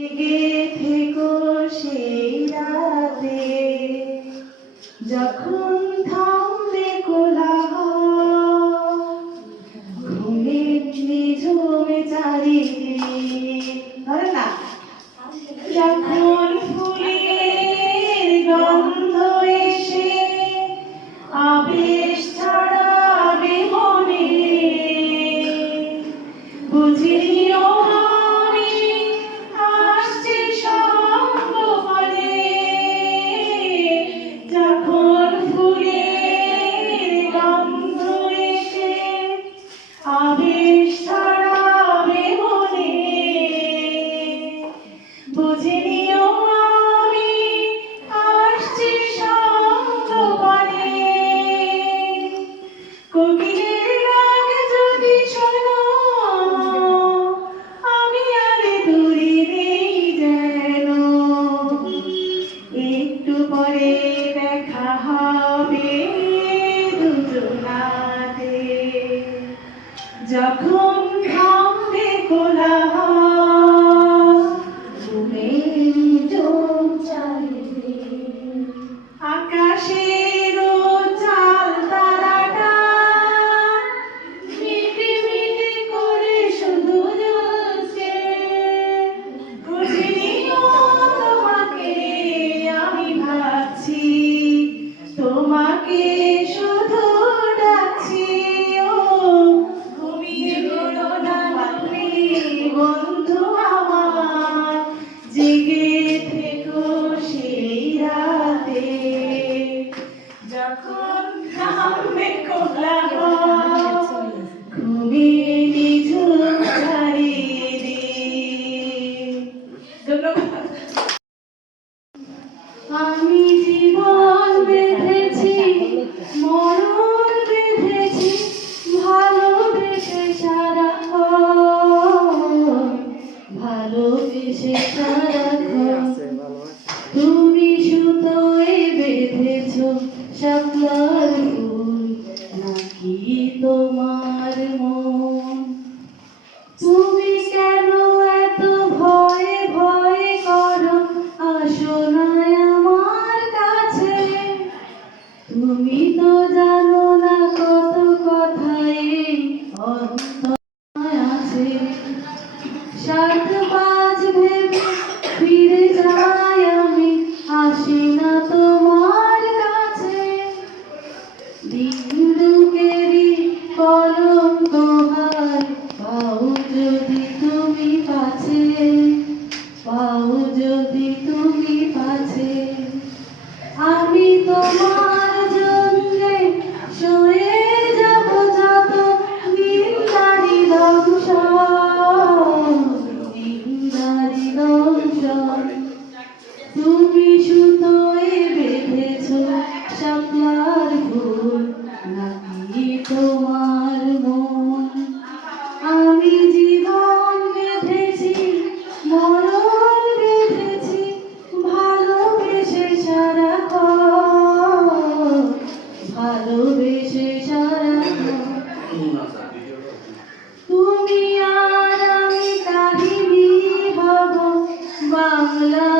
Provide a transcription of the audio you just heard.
জেগে থেকো সেই রাতে যখন থামবে কোলাহল, ঘুমে নিঝুমে চারিদিক, ধরে না, যখন ফুলের গন্ধ এসে আবেশ ছড়াবে মনে, বুঝিও আমি আসছি সঙ্গপনে। যখন ফুলের গন্ধ এসে আবেশ ছড়াবে মনে, বুঝে নিও আমি আসছি সঙ্গপনে। কোকিলের ডাক যদি শোনো, আমি আর দূরে নেই যেন, একটু পরে দেখা হবে দুজনাতে। যখন থামবে কোলাহল, ঘুমে নিঝুম চারিদিক, আকাশের চাল তারাটা মিটি মিটি করে শুধু জ্বলছে। বুঝিও তোমাকে আমি ভাবছি, তোমাকে শুধু ডাকছি। ও ঘুমিয়ে পড়ো না তুমি বন্ধু আমার, জেগে থেকো সেই রাতে যখন থামবে কোলাহল, ঘুমে নিঝুম চারিদিক। ধন্যবাদ। আমি জীবন বেঁধেছি, মরণ বেঁধেছি, ভালোবেসে সারাক্ষণ, ভালোবেসে সারাক্ষণ। তুমি সুতোয় বেঁধেছ শাপলার ফুল, নাকি তোমার মন? তুমি কেন এত ভয়ে ভয়ে করো, আসো না আমার কাছে। তুমি তো জানো না কত কথাই অন্তরায় আছে। স্বার্থবাজ ভেবে ফিরে যাই আমি, আসি না তোমার কাছে। বিন্দুকেরই কলঙ্ক হার পাও যদি তুমি পাছে, পাও যদি তুমি পাছে। আমি তোমার জন্যে সয়ে যাব যত নিন্দারি দংশন, নিন্দারি দংশন। তুমি সুতোয় বেঁধেছ শাপলার ফুল, নাকি তোমার মন? আমি জীবন বেঁধেছি, মরণ বেঁধেছি, ভালোবেসে সারাক্ষণ, ভালোবেসে সারাক্ষণ। তুমি আর আমি কাহিনী হব বাংলা